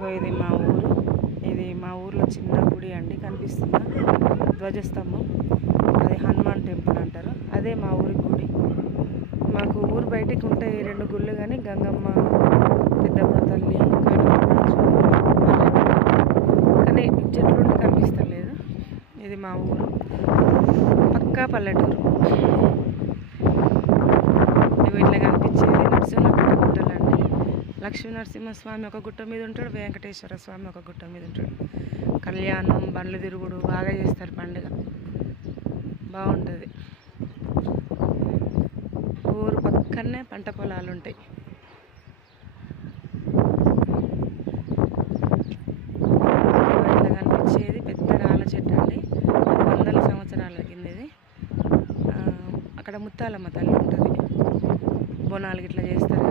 ఇగో ఇది మా ఊరు. ఇది మా ఊర్లో చిన్న గుడి అండి, కనిపిస్తుందా ధ్వజస్తంభం, అది హనుమాన్ టెంపుల్ అంటారు. అదే మా ఊరి గుడి. మాకు ఊరు బయటికి ఉంటాయి 2 గుళ్ళు, కానీ గంగమ్మ, పెద్దమ్మ తల్లి, కాళరాజు, కానీ చెట్లు కనిపిస్తలేదు. ఇది మా ఊరు, పక్కా పల్లెటూరు. ఇవి ఇట్లా కనిపించేది నరసింహగుట్ట గుట్టలండి. లక్ష్మీ నరసింహస్వామి ఒక గుట్ట మీద ఉంటాడు, వెంకటేశ్వర స్వామి ఒక గుట్ట మీద ఉంటాడు. కళ్యాణం, బండ్లు తిరుగుడు బాగా చేస్తారు, పండుగ బాగుంటుంది. ఊరు పక్కనే పంట పొలాలు ఉంటాయి. ఇట్లా కనిపించేది పెద్ద రాళ్ళ చెట్టు అండి, అది వందల సంవత్సరాల కిందది. అక్కడ ముత్తాలమ్మ తల్లి ఉంటుంది, బోనాలు ఇట్లా చేస్తారు